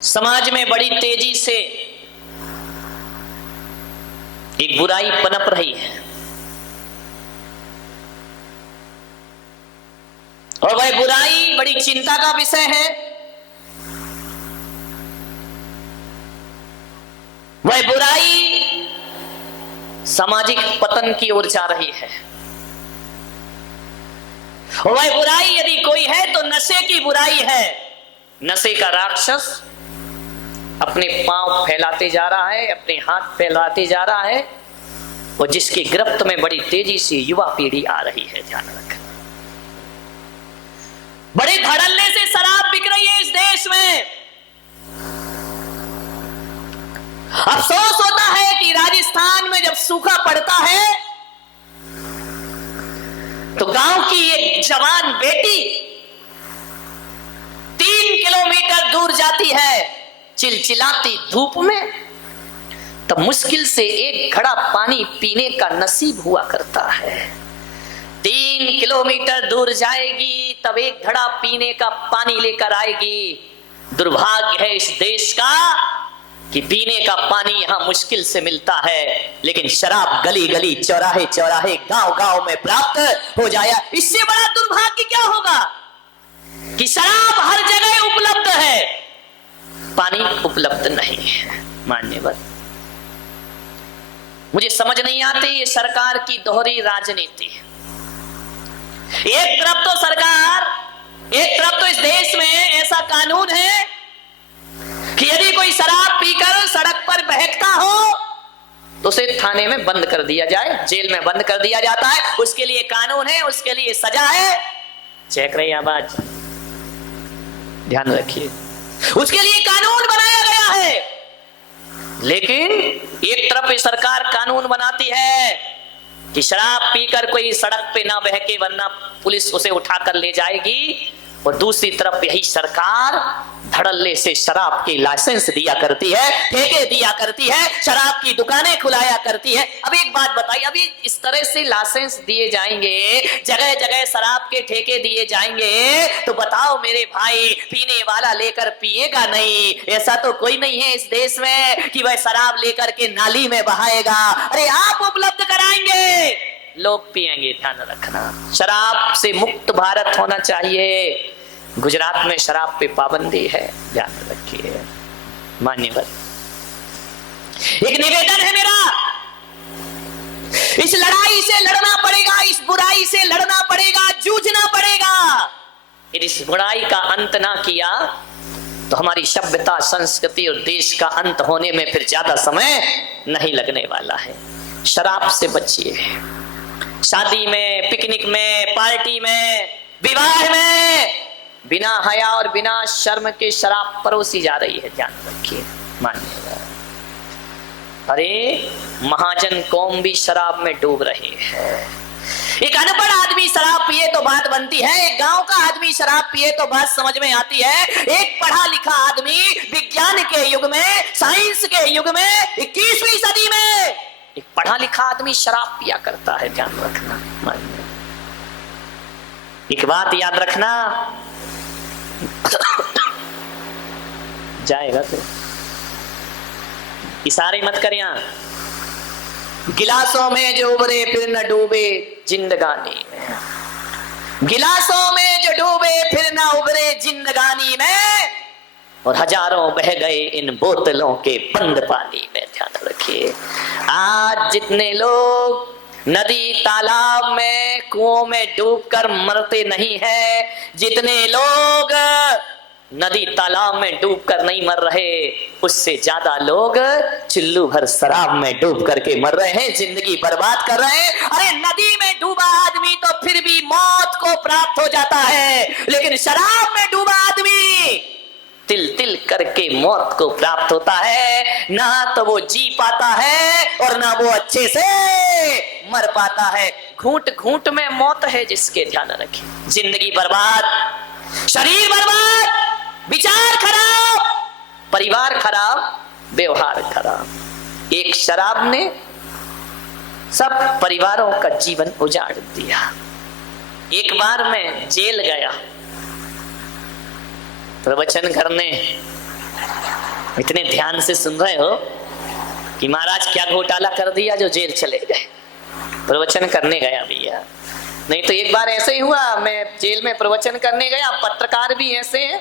समाज में बड़ी तेजी से एक बुराई पनप रही है और वह बुराई बड़ी चिंता का विषय है। वह बुराई सामाजिक पतन की ओर जा रही है और वह बुराई यदि कोई है तो नशे की बुराई है। नशे का राक्षस अपने पांव फैलाते जा रहा है, अपने हाथ फैलाते जा रहा है और जिसकी गिरफ्त में बड़ी तेजी से युवा पीढ़ी आ रही है। ध्यान रखना, बड़े धड़ल्ले से शराब बिक रही है इस देश में। अफसोस होता है कि राजस्थान में जब सूखा पड़ता है तो गांव की एक जवान बेटी 3 किलोमीटर दूर जाती है चिलचिलाती धूप में, तब मुश्किल से एक घड़ा पानी पीने का नसीब हुआ करता है। 3 किलोमीटर दूर जाएगी तब एक घड़ा पीने का पानी लेकर आएगी। दुर्भाग्य है इस देश का कि पीने का पानी यहां मुश्किल से मिलता है, लेकिन शराब गली गली चौराहे चौराहे गांव गांव में प्राप्त हो जाए। इससे बड़ा दुर्भाग्य क्या होगा कि शराब हर जगह उपलब्ध है, पानी उपलब्ध नहीं है। मान्यवर, मुझे समझ नहीं आती ये सरकार की दोहरी राजनीति। एक तरफ तो सरकार, एक तरफ तो इस देश में ऐसा कानून है कि यदि कोई शराब पीकर सड़क पर बहकता हो तो उसे थाने में बंद कर दिया जाए, जेल में बंद कर दिया जाता है। उसके लिए कानून है, उसके लिए सजा है। चेक रही आवाज, ध्यान रखिए, उसके लिए कानून बनाया गया है। लेकिन एक तरफ सरकार कानून बनाती है कि शराब पीकर कोई सड़क पे ना बहके वरना पुलिस उसे उठाकर ले जाएगी, और दूसरी तरफ यही सरकार धड़ल्ले से शराब की लाइसेंस दिया करती है, ठेके दिया करती है, शराब की दुकानें खुलाया करती है। अब एक बात बताइए, अभी इस तरह से लाइसेंस दिए जाएंगे, जगह जगह शराब के ठेके दिए जाएंगे, तो बताओ मेरे भाई, पीने वाला लेकर पिएगा नहीं। ऐसा तो कोई नहीं है इस देश में कि वह शराब लेकर के नाली में बहाएगा। अरे आप उपलब्ध कराएंगे, लोग पिएंगे। ध्यान रखना, शराब से मुक्त भारत होना चाहिए। गुजरात में शराब पे पाबंदी है, ध्यान रखिए। मान्यवर, एक निवेदन है मेरा, इस लड़ाई से लड़ना पड़ेगा, इस बुराई से लड़ना पड़ेगा, जूझना पड़ेगा। यदि इस बुराई का अंत ना किया तो हमारी सभ्यता, संस्कृति और देश का अंत होने में फिर ज्यादा समय नहीं लगने वाला है। शराब से बचिए। शादी में, पिकनिक में, पार्टी में, विवाह में बिना हया और बिना शर्म के शराब परोसी जा रही है। ध्यान रखिए, मानिएगा। अरे महाजन कौम भी शराब में डूब रही है। एक अनपढ़ आदमी शराब पिए तो बात बनती है, एक गांव का आदमी शराब पिए तो बात समझ में आती है। एक पढ़ा लिखा आदमी विज्ञान के युग में, साइंस के युग में, 21वीं सदी में एक पढ़ा लिखा आदमी शराब पिया करता है। ध्यान रखना, एक बात याद रखना, जाएगा तो इशारे मत कर। यहां गिलासों में जो उबरे फिर न डूबे जिंदगानी में, गिलासों में जो डूबे फिर न उबरे जिंदगानी में, और हजारों बह गए इन बोतलों के बंद पानी में। ध्यान रखिए, आज जितने लोग नदी तालाब में, कुओं में डूबकर मरते नहीं है, जितने लोग नदी तालाब में डूबकर नहीं मर रहे, उससे ज्यादा लोग चुल्लू भर शराब में डूब करके मर रहे हैं, जिंदगी बर्बाद कर रहे हैं। अरे नदी में डूबा आदमी तो फिर भी मौत को प्राप्त हो जाता है, लेकिन शराब में डूबा आदमी तिल तिल करके मौत को प्राप्त होता है। ना तो वो जी पाता है और ना वो अच्छे से मर पाता है। घूंट घूंट में मौत है जिसके। ध्यान रखिए, जिंदगी बर्बाद, शरीर बर्बाद, विचार खराब, परिवार खराब, व्यवहार खराब। एक शराब ने सब परिवारों का जीवन उजाड़ दिया। एक बार मैं जेल गया प्रवचन करने, इतने ध्यान से सुन रहे हो कि महाराज क्या घोटाला कर दिया जो जेल चले गए। प्रवचन करने गया भैया, नहीं तो एक बार ऐसे ही हुआ, मैं जेल में प्रवचन करने गया, पत्रकार भी ऐसे हैं,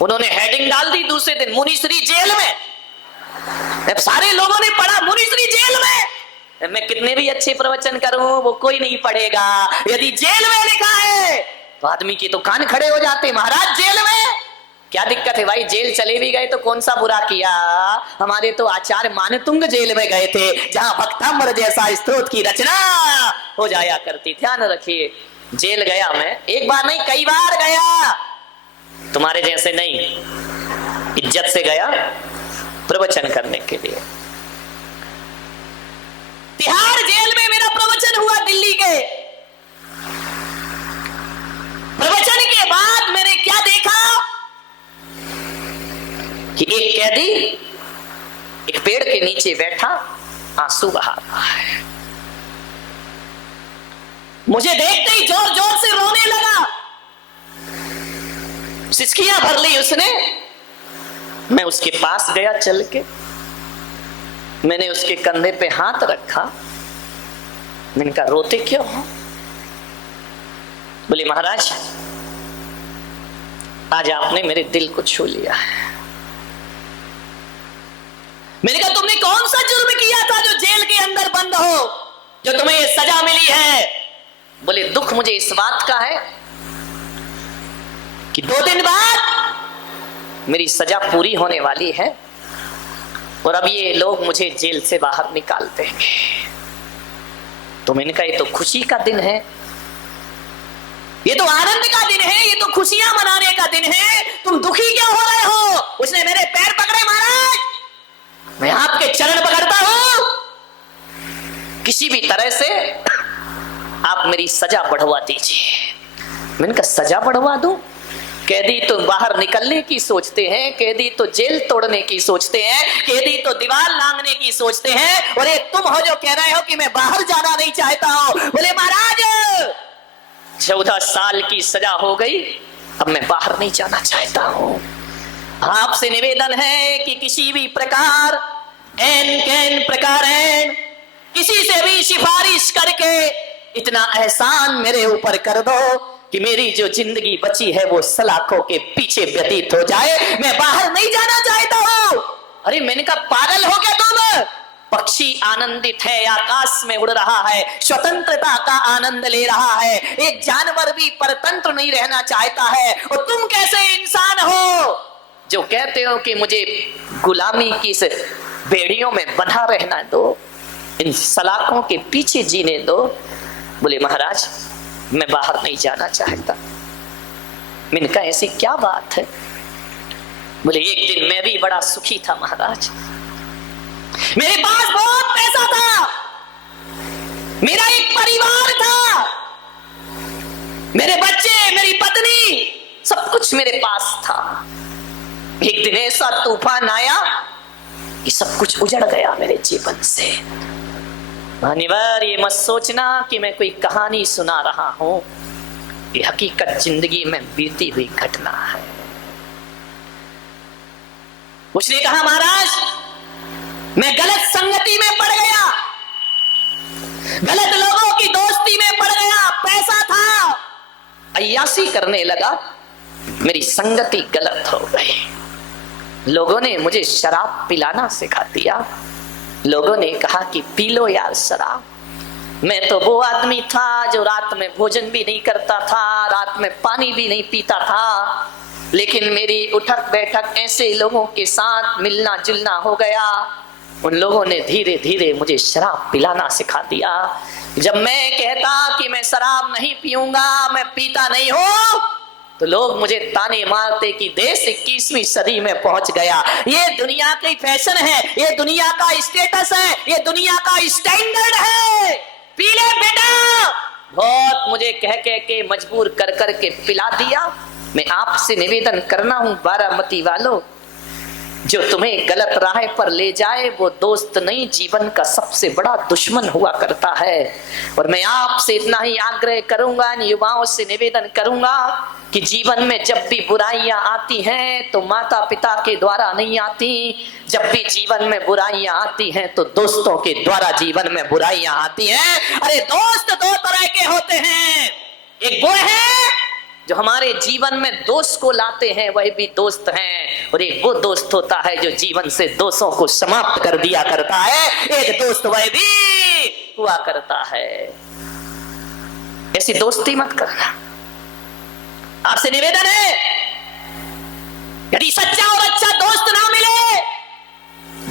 उन्होंने हेडिंग डाल दी दूसरे दिन, मुनिश्री जेल में। सारे लोगों ने पढ़ा मुनिश्री जेल में। मैं कितने भी अच्छे प्रवचन करूं वो कोई नहीं पढ़ेगा। यदि जेल में लिखा है तो आदमी के तो कान खड़े हो जाते, महाराज जेल में क्या दिक्कत है भाई, जेल चले भी गए तो कौन सा बुरा किया। हमारे तो आचार्य मानतुंग जेल में गए थे, जहां भक्तामृत जैसा स्तोत्र की रचना हो जाया करती। ध्यान रखिए, जेल गया मैं, एक बार नहीं कई बार गया, तुम्हारे जैसे नहीं, इज्जत से गया प्रवचन करने के लिए। तिहाड़ जेल में मेरा प्रवचन हुआ दिल्ली के। प्रवचन के बाद मैंने क्या देखा कि एक कैदी एक पेड़ के नीचे बैठा आंसू बहा रहा है। मुझे देखते ही जोर जोर से रोने लगा, सिसकियां भर ली उसने। मैं उसके पास गया चल के, मैंने उसके कंधे पे हाथ रखा, मैंने कहा रोते क्यों हो? बोले महाराज आज आपने मेरे दिल को छू लिया है। मैंने कहा तुमने कौन सा जुर्म किया था जो जेल के अंदर बंद हो, जो तुम्हें ये सजा मिली है? बोले दुख मुझे इस बात का है कि 2 दिन बाद मेरी सजा पूरी होने वाली है और अब ये लोग मुझे जेल से बाहर निकाल देंगे। तो मैंने कहा ये तो खुशी का दिन है, ये तो आनंद का दिन है, ये तो खुशियां मनाने का दिन है, तुम दुखी क्यों हो रहे हो? उसने मेरे पैर पकड़े, महाराज मैं आपके चरण पकड़ता हूं, किसी भी तरह से आप मेरी सजा बढ़वा दीजिए। मैंने कहा सजा बढ़वा दूं? कैदी तो बाहर निकलने की सोचते हैं, कैदी तो जेल तोड़ने की सोचते हैं, कैदी तो दीवार लांघने की सोचते हैं, और ये तुम हो जो कह रहे हो कि मैं बाहर जाना नहीं चाहता हूं। बोले महाराज 14 साल की सजा हो गई, अब मैं बाहर नहीं जाना चाहता हूं। आपसे निवेदन है कि किसी भी प्रकार एन कैन प्रकार किसी से भी सिफारिश करके इतना एहसान मेरे ऊपर कर दो कि मेरी जो जिंदगी बची है वो सलाखों के पीछे व्यतीत हो जाए, मैं बाहर नहीं जाना चाहता हूं। अरे मैंने कहा पागल हो गया तुम? पक्षी आनंदित है, आकाश में उड़ रहा है, स्वतंत्रता का आनंद ले रहा है, एक जानवर भी परतंत्र नहीं रहना चाहता है, और तुम कैसे इंसान हो जो कहते हो कि मुझे गुलामी की इस बेड़ियों में बंधा रहना दो, इन सलाखों के पीछे जीने दो। बोले महाराज मैं बाहर नहीं जाना चाहता। मैंने कहा ऐसी क्या बात है? बोले एक दिन मैं भी बड़ा सुखी था महाराज, मेरे पास बहुत पैसा था, मेरा एक परिवार था, मेरे बच्चे, मेरी पत्नी, सब कुछ मेरे पास था। एक दिन ऐसा तूफान आया कि सब कुछ उजड़ गया मेरे जीवन से। मान्यवर ये मत सोचना कि मैं कोई कहानी सुना रहा हूं, ये हकीकत जिंदगी में बीती हुई घटना है। उसने कहा महाराज मैं गलत संगति में पड़ गया, गलत लोगों की दोस्ती में पड़ गया, पैसा था, अय्याशी करने लगा, मेरी संगति गलत हो गई। लोगों ने मुझे शराब पिलाना सिखा दिया, लोगों ने कहा कि पी लो यार शराब। मैं तो वो आदमी था जो रात में भोजन भी नहीं करता था, रात में पानी भी नहीं पीता था, लेकिन मेरी उठक बैठक ऐसे लोगों के साथ मिलना जुलना हो गया, उन लोगों ने धीरे धीरे मुझे शराब पिलाना सिखा दिया। जब मैं कहता कि मैं शराब नहीं पीऊंगा, मैं पीता नहीं हूं, तो लोग मुझे ताने मारते कि देश 21वीं सदी में पहुंच गया, ये दुनिया की फैशन है, ये दुनिया का स्टेटस है, ये दुनिया का स्टैंडर्ड है, पी ले बेटा। बहुत मुझे कह कह के मजबूर कर कर के पिला दिया। मैं आपसे निवेदन करना हूं बारामती वालों, जो तुम्हें गलत राह पर ले जाए वो दोस्त नहीं, जीवन का सबसे बड़ा दुश्मन हुआ करता है। और मैं आपसे इतना ही आग्रह करूंगा, इन युवाओं से निवेदन करूंगा कि जीवन में जब भी बुराइयां आती हैं तो माता पिता के द्वारा नहीं आती, जब भी जीवन में बुराइयां आती हैं तो दोस्तों के द्वारा जीवन में बुराइयां आती हैं। अरे दोस्त दो तरह के होते हैं, एक वो है जो हमारे जीवन में दोस्त को लाते हैं, वही भी दोस्त हैं, और एक वो दोस्त होता है जो जीवन से दोषों को समाप्त कर दिया करता है। एक दोस्त वह भी हुआ करता है। ऐसी दोस्ती मत करना। आपसे निवेदन है, यदि सच्चा और अच्छा दोस्त ना मिले,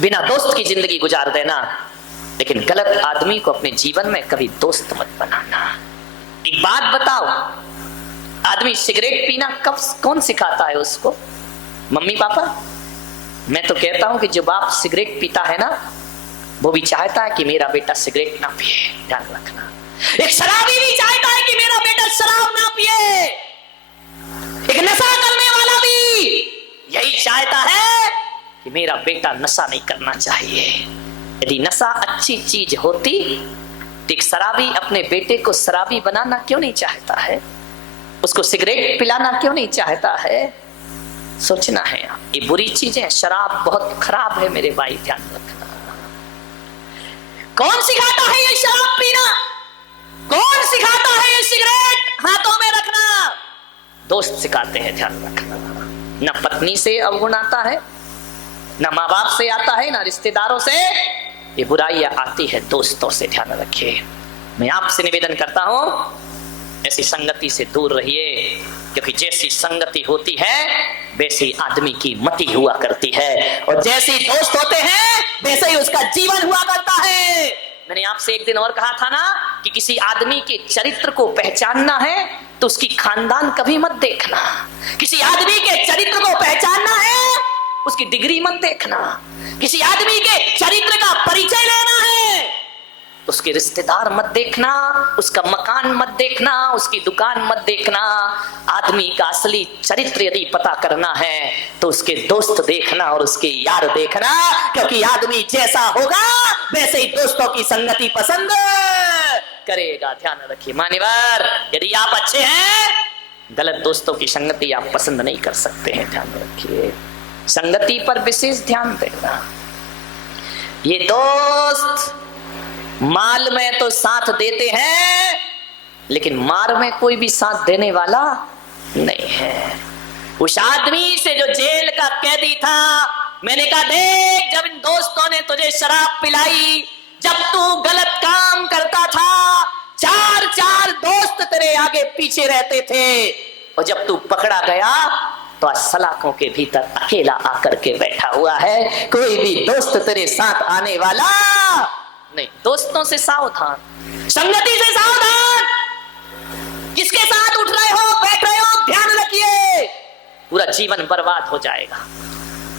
बिना दोस्त की जिंदगी गुजार देना, लेकिन गलत आदमी को अपने जीवन में कभी दोस्त मत बनाना। एक बात बताओ, आदमी सिगरेट पीना कब कौन सिखाता है उसको? Mummy papa? मैं तो कहता हूं कि जो बाप सिगरेट पीता है ना, वो भी चाहता है कि मेरा बेटा सिगरेट ना पिए। ध्यान रखना, एक शराबी भी चाहता है कि मेरा बेटा शराब ना पिए। एक नशा करने वाला भी यही चाहता है कि मेरा बेटा नशा नहीं करना चाहिए। यदि नशा अच्छी चीज होती तो एक शराबी अपने बेटे को शराबी बनाना क्यों नहीं चाहता है? उसको सिगरेट पिलाना क्यों नहीं चाहता है? सोचना है। ये बुरी चीजें, शराब बहुत खराब है मेरे भाई, ध्यान रखना। कौन सिखाता है ये शराब पीना? कौन सिखाता है ये सिगरेट हाथों में रखना? दोस्त सिखाते हैं, ध्यान रखना। ना पत्नी से अवगुण आता है, ना माँ बाप से आता है, ना रिश्तेदारों से। ये बुराइयां आती है दोस्तों से, ध्यान रखिए। मैं आपसे निवेदन करता हूं, ऐसी संगति से दूर रहिए, क्योंकि जैसी संगति होती है वैसी आदमी की मति हुआ करती है, और जैसे दोस्त होते हैं वैसे ही उसका जीवन हुआ करता है। मैंने आपसे एक दिन और कहा था ना कि किसी आदमी के चरित्र को पहचानना है तो उसकी खानदान कभी मत देखना। किसी आदमी के चरित्र को पहचानना है, उसकी डिग्री मत देखना। किसी आदमी के चरित्र का परिचय लेना है, उसके रिश्तेदार मत देखना, उसका मकान मत देखना, उसकी दुकान मत देखना। आदमी का असली चरित्र यदि पता करना है तो उसके दोस्त देखना और उसके यार देखना, क्योंकि आदमी जैसा होगा वैसे ही दोस्तों की संगति पसंद करेगा। ध्यान रखिए मान्यवर, यदि आप अच्छे हैं, गलत दोस्तों की संगति आप पसंद नहीं कर सकते हैं। ध्यान रखिए, संगति पर विशेष ध्यान देना। ये दोस्त माल में तो साथ देते हैं, लेकिन मार में कोई भी साथ देने वाला नहीं है। उस आदमी से जो जेल का कैदी था, मैंने कहा देख, जब इन दोस्तों ने तुझे शराब पिलाई, जब तू गलत काम करता था, चार चार दोस्त तेरे आगे पीछे रहते थे, और जब तू पकड़ा गया तो आज सलाखों के भीतर अकेला आकर के बैठा हुआ है। कोई भी दोस्त तेरे साथ आने वाला नहीं। दोस्तों से सावधान, संगति से सावधान। किसके साथ उठ रहे हो, बैठ रहे हो, ध्यान रखिए, पूरा जीवन बर्बाद हो जाएगा।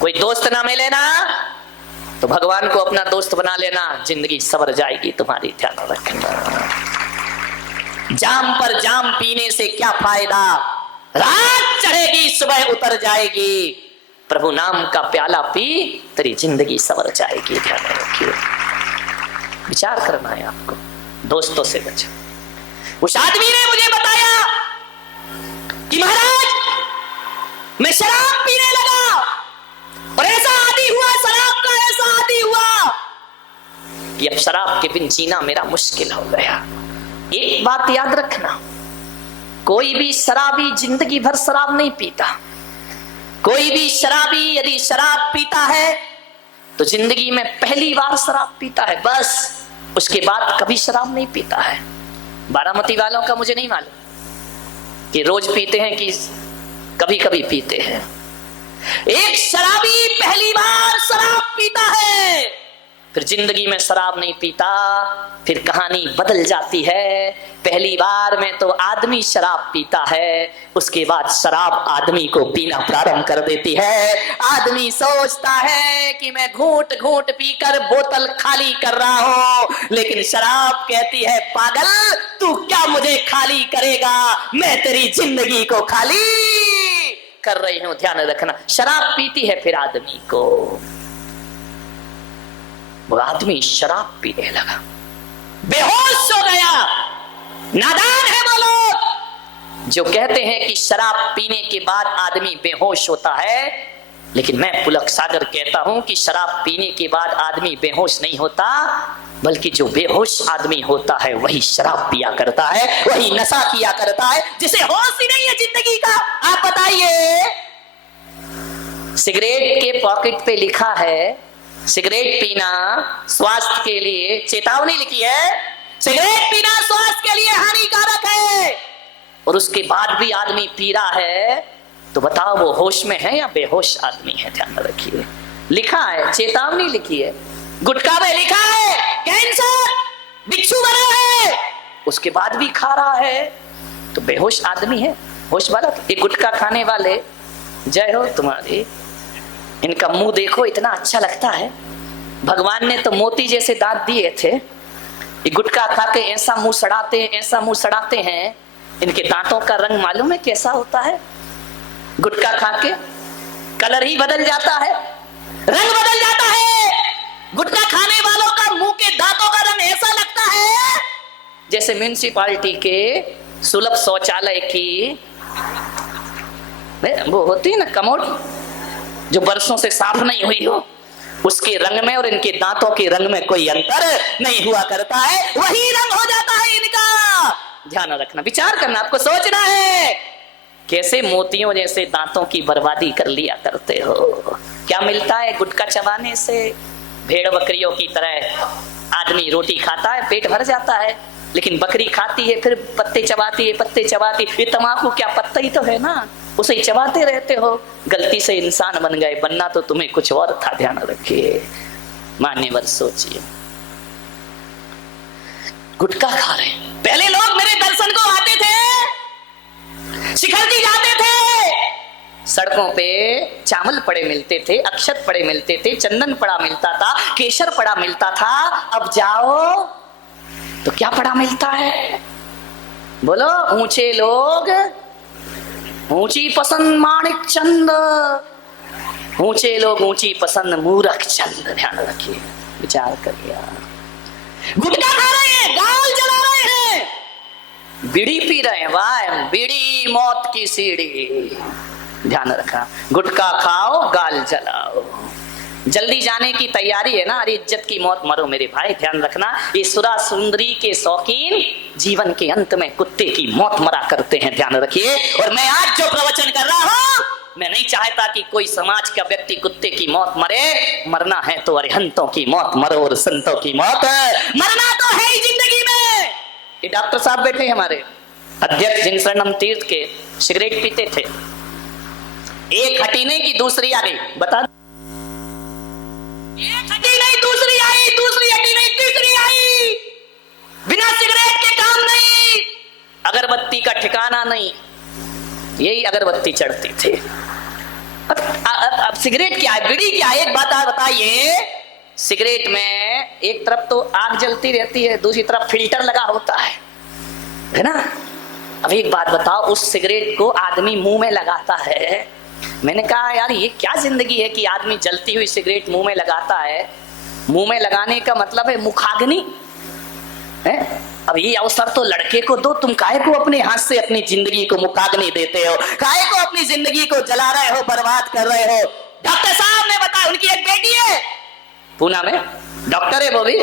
कोई दोस्त ना मिले ना तो भगवान को अपना दोस्त बना लेना, जिंदगी संवर जाएगी तुम्हारी। ध्यान रखना, जाम पर जाम पीने से क्या फायदा, रात चढ़ेगी सुबह उतर जाएगी। प्रभु नाम का प्याला पी, तेरी जिंदगी संवर जाएगी। ध्यान रखिए, विचार करना है आपको, दोस्तों से बचो। उस आदमी ने मुझे बताया कि महाराज मैं शराब पीने लगा, और ऐसा आदी हुआ, शराब का ऐसा आदी हुआ कि अब शराब के बिन जीना मेरा मुश्किल हो गया। एक बात याद रखना, कोई भी शराबी जिंदगी भर शराब नहीं पीता। कोई भी शराबी यदि शराब पीता है तो जिंदगी में पहली बार शराब पीता है, बस। उसके बाद कभी शराब नहीं पीता है। बारामती वालों का मुझे नहीं मालूम कि रोज पीते हैं कि कभी कभी पीते हैं। एक शराबी पहली बार शराब पीता है, फिर जिंदगी में शराब नहीं पीता, फिर कहानी बदल जाती है। पहली बार में तो आदमी शराब पीता है, उसके बाद शराब आदमी को पीना प्रारंभ कर देती है। आदमी सोचता है कि मैं घूंट घूंट पीकर बोतल खाली कर रहा हूं, लेकिन शराब कहती है पागल, तू क्या मुझे खाली करेगा, मैं तेरी जिंदगी को खाली कर रही हूं, ध्यान रखना। शराब पीती है फिर आदमी को, वो आदमी शराब पीने लगा, बेहोश हो गया। नादान है वो लोग जो कहते हैं कि शराब पीने के बाद आदमी बेहोश होता है, लेकिन मैं पुलक सागर कहता हूं कि शराब पीने के बाद आदमी बेहोश नहीं होता, बल्कि जो बेहोश आदमी होता है वही शराब पिया करता है, वही नशा किया करता है, जिसे होश ही नहीं है जिंदगी का। आप बताइए, सिगरेट के पॉकेट पे लिखा है सिगरेट पीना स्वास्थ्य के लिए, चेतावनी लिखी है सिगरेट पीना स्वास्थ्य के लिए हानिकारक है, और उसके बाद भी आदमी पी रहा है, तो बताओ वो होश में है या बेहोश आदमी है? ध्यान रखिए, लिखा है, चेतावनी लिखी है। गुटखा में लिखा है कैंसर, बिच्छू बना है, उसके बाद भी खा रहा है, तो बेहोश आदमी है, होश वाला? ये गुटखा खाने वाले, जय हो तुम्हारी, इनका मुंह देखो इतना अच्छा लगता है, भगवान ने तो मोती जैसे दांत दिए थे, ये गुटखा खा के ऐसा मुंह सड़ाते हैं, ऐसा मुंह सड़ाते हैं, इनके दांतों का रंग मालूम है कैसा होता है? गुटखा खा के कलर ही बदल जाता है, रंग बदल जाता है। गुटखा खाने वालों का मुंह के दांतों का रंग ऐसा लगता है जैसे म्यूनिसिपालिटी के सुलभ शौचालय की वो होती है ना कमोड, जो बरसों से साफ नहीं हुई हो, उसके रंग में और इनके दांतों के रंग में कोई अंतर नहीं हुआ करता है, वही रंग हो जाता है इनका। ध्यान रखना, विचार करना, आपको सोचना है कैसे मोतियों जैसे दांतों की बर्बादी कर लिया करते हो। क्या मिलता है गुटखा चबाने से? भेड़ बकरियों की तरह आदमी रोटी खाता है, पेट भर जाता है, लेकिन बकरी खाती है, फिर पत्ते चबाती है, पत्ते चबाती। ये तम्बाकू क्या पत्ता ही तो है ना, उसे चबाते रहते हो। गलती से इंसान बन गए, बनना तो तुम्हें कुछ और था। ध्यान रखिए, मान्यवर सोचिए, गुटखा खा रहे। पहले लोग मेरे दर्शन को आते थे, शिखर जी जाते थे, सड़कों पे चावल पड़े मिलते थे, अक्षत पड़े मिलते थे, चंदन पड़ा मिलता था, केसर पड़ा मिलता था। अब जाओ तो क्या पड़ा मिलता है? बोलो, ऊंचे लोग ऊंची पसंद माणिक चंद, ऊंचे लोग ऊंची पसंद मूर्ख चंद। ध्यान रखिए, विचार करिए। गुटखा खा रहे हैं, गाल जला रहे हैं, बीड़ी पी रहे हैं, वाह बीड़ी मौत की सीढ़ी। ध्यान रखना, गुटखा खाओ गाल जलाओ, जल्दी जाने की तैयारी है ना, अरे इज्जत की मौत मरो मेरे भाई। ध्यान रखना, ये सुरा सुंदरी के शौकीन जीवन के अंत में कुत्ते की मौत मरा करते हैं। ध्यान रखिए, और मैं आज जो प्रवचन कर रहा हूं, मैं नहीं चाहता कि कोई समाज का व्यक्ति कुत्ते की मौत मरे। मरना है तो अरिहंतों की मौत मरो और संतों की मौत मरना तो है ही जिंदगी में। ये डॉक्टर साहब बैठे हमारे अध्यक्ष जिन शरणम तीर्थ के, सिगरेट पीते थे, एक हटी नहीं कि दूसरी आ गई, बता, एक हटी नहीं दूसरी आई, दूसरी हटी नहीं तीसरी आई, बिना सिगरेट के काम नहीं, अगरबत्ती का ठिकाना नहीं, यही अगरबत्ती चढ़ती थी। अब सिगरेट क्या है, बीड़ी क्या है? एक बात बताइए, सिगरेट में एक तरफ तो आग जलती रहती है, दूसरी तरफ फिल्टर लगा होता है ना। अब एक बात बताओ, उस सिगरेट को आदमी मुंह में लगाता है। मैंने कहा यार ये क्या जिंदगी है कि आदमी जलती हुई सिगरेट मुंह में लगाता है। मुंह में लगाने का मतलब है मुखाग्नि है। अब ये अवसर तो लड़के को दो, तुम काहे को अपने हाथ से अपनी जिंदगी को मुखाग्नि देते हो, काहे को अपनी जिंदगी को जला रहे हो, बर्बाद कर रहे हो। डॉक्टर साहब ने बताया, उनकी एक बेटी है पूना में, डॉक्टर है वो भी।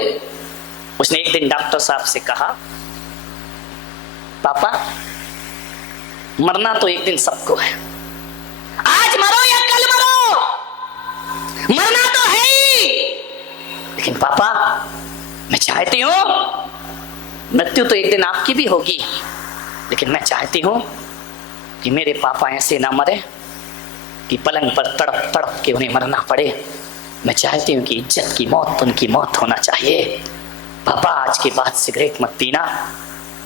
उसने एक दिन डॉक्टर साहब से कहा, पापा मरना तो एक दिन सबको है, आज मरो या कल मरो, मरना तो है ही, लेकिन पापा मैं चाहती हूं, मृत्यु तो एक दिन आपकी भी होगी, लेकिन मैं चाहती हूं कि मेरे पापा ऐसे ना मरे कि पलंग पर तड़प तड़प के उन्हें मरना पड़े। मैं चाहती हूं कि इज्जत की मौत उनकी मौत होना चाहिए। पापा आज के बाद सिगरेट मत पीना।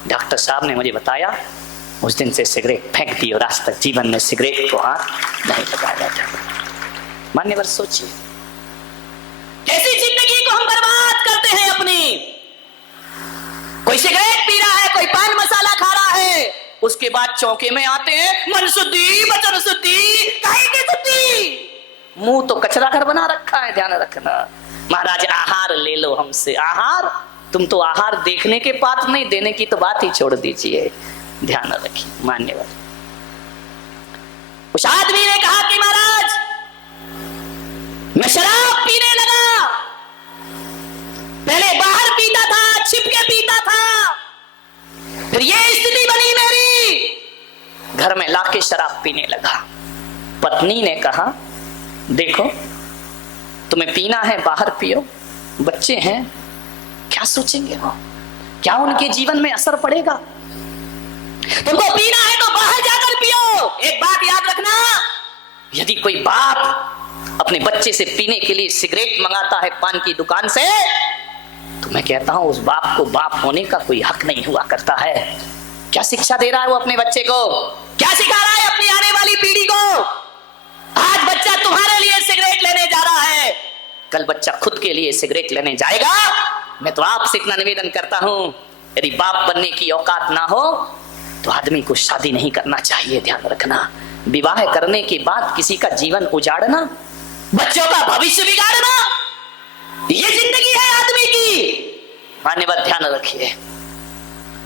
डॉक्टर साहब ने मुझे बताया, उस दिन से सिगरेट फेंक दी और आज तक जीवन में सिगरेट को हाथ नहीं लगाया जाता। मान्यवर सोचिए, कैसी जिंदगी को हम बर्बाद करते हैं अपनी। कोई सिगरेट पी रहा है, कोई पान मसाला खा रहा है, उसके बाद चौके में आते हैं, मन शुद्धि वचन शुद्धि काहे की शुद्धि। मुंह तो कचरा घर बना रखा है, ध्यान रखना। महाराज आहार ले लो हमसे, आहार, तुम तो आहार देखने के पात्र नहीं, देने की तो बात ही छोड़ दीजिए, ध्यान रखिए। मान्यवर उस आदमी ने कहा कि महाराज मैं शराब पीने लगा, पहले बाहर पीता था, छिपके पीता था, फिर ये स्थिति बनी मेरी, घर में लाके शराब पीने लगा। पत्नी ने कहा देखो तुम्हें पीना है बाहर पियो, बच्चे हैं क्या सोचेंगे वो, क्या उनके जीवन में असर पड़ेगा, तुमको पीना है तो बाहर जाकर पियो। एक बात याद रखना, यदि कोई बाप अपने बच्चे से पीने के लिए सिगरेट मंगाता है पान की दुकान से, तो मैं कहता हूं उस बाप को बाप होने का कोई हक नहीं हुआ करता है। क्या शिक्षा दे रहा है वो अपने बच्चे को, क्या सिखा रहा है अपनी आने वाली पीढ़ी को। आज बच्चा तुम्हारे लिए सिगरेट लेने जा रहा है, कल बच्चा खुद के लिए सिगरेट लेने जाएगा। मैं तो आपसे इतना निवेदन करता हूं, यदि बाप बनने की औकात ना हो तो आदमी को शादी नहीं करना चाहिए। ध्यान रखना, विवाह करने के बाद किसी का जीवन उजाड़ना, बच्चों का भविष्य बिगाड़ना, ये जिंदगी है आदमी की। मान्यवर ध्यान रखिए।